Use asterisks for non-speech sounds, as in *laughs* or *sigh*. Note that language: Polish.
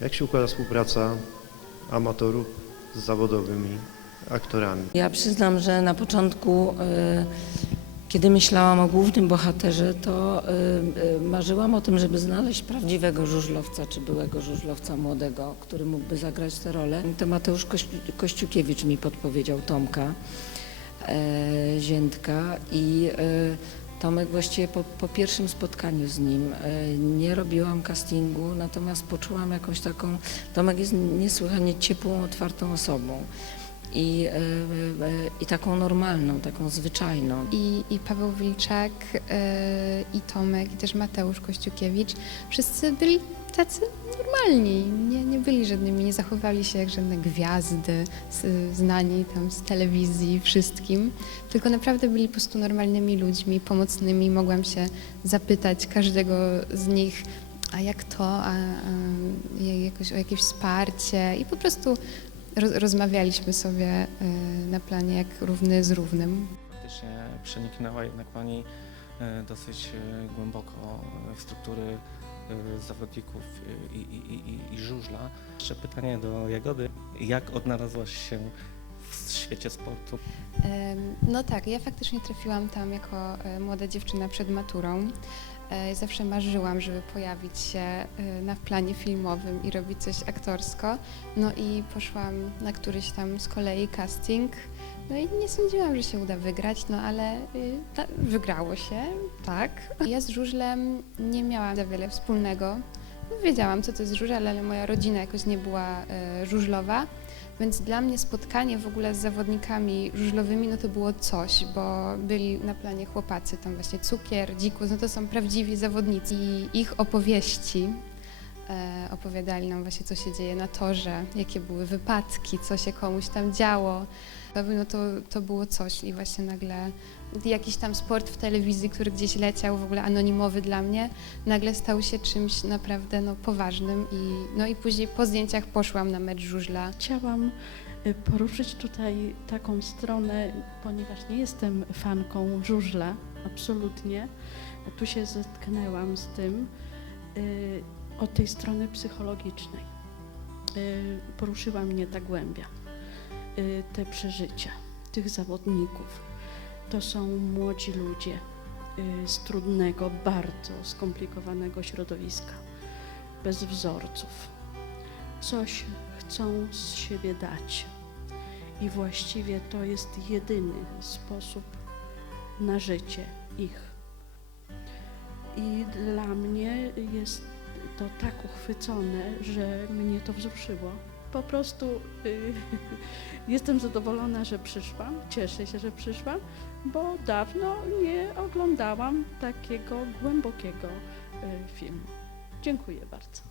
Jak się układa współpraca amatorów z zawodowymi aktorami? Ja przyznam, że na początku, y, kiedy myślałam o głównym bohaterze, to y, y, marzyłam o tym, żeby znaleźć prawdziwego żużlowca, czy byłego żużlowca młodego, który mógłby zagrać tę rolę. To Mateusz Koś- Kościukiewicz mi podpowiedział Tomka e, Ziętka i Tomek właściwie po, po pierwszym spotkaniu z nim e, nie robiłam castingu, natomiast poczułam jakąś taką, Tomek jest niesłychanie ciepłą, otwartą osobą i, e, e, i taką normalną, taką zwyczajną. I, i Paweł Wilczak, e, i Tomek, i też Mateusz Kościukiewicz, wszyscy byli tacy normalni, nie, nie byli żadnymi, nie zachowywali się jak żadne gwiazdy z, znani tam z telewizji, wszystkim, tylko naprawdę byli po prostu normalnymi ludźmi, pomocnymi. Mogłam się zapytać każdego z nich, a jak to, a, a, jakoś, o jakieś wsparcie i po prostu rozmawialiśmy sobie y, na planie jak równy z równym. Faktycznie przeniknęła jednak Pani e, dosyć e, głęboko w struktury zawodników i, i, i, i- żużla. Jeszcze pytanie do Jagody. Jak odnalazłaś się w świecie sportu? No tak, ja faktycznie trafiłam tam jako e, młoda dziewczyna przed maturą. E, Zawsze marzyłam, żeby pojawić się e, na planie filmowym i robić coś aktorsko. No i poszłam na któryś tam z kolei casting. No i nie sądziłam, że się uda wygrać, no ale y, wygrało się, tak. Ja z żużlem nie miałam za wiele wspólnego. No, wiedziałam, co to jest żużel, ale moja rodzina jakoś nie była e, żużlowa. Więc dla mnie spotkanie w ogóle z zawodnikami żużlowymi, no to było coś, bo byli na planie chłopacy, tam właśnie Cukier, Dzikus, no to są prawdziwi zawodnicy i ich opowieści e, opowiadali nam właśnie, co się dzieje na torze, jakie były wypadki, co się komuś tam działo. No to, to było coś i właśnie nagle jakiś tam sport w telewizji, który gdzieś leciał, w ogóle anonimowy dla mnie, nagle stał się czymś naprawdę no, poważnym i, no i później po zdjęciach poszłam na mecz żużla. Chciałam y, poruszyć tutaj taką stronę, ponieważ nie jestem fanką żużla, absolutnie. Tu się zetknęłam z tym y, od tej strony psychologicznej. Y, Poruszyła mnie ta głębia, y, te przeżycia tych zawodników. To są młodzi ludzie y, z trudnego, bardzo skomplikowanego środowiska, bez wzorców. Coś chcą z siebie dać. I właściwie to jest jedyny sposób na życie ich. I dla mnie jest to tak uchwycone, że mnie to wzruszyło. Po prostu y, *laughs* jestem zadowolona, że przyszłam, cieszę się, że przyszłam, bo dawno nie oglądałam takiego głębokiego y, filmu. Dziękuję bardzo.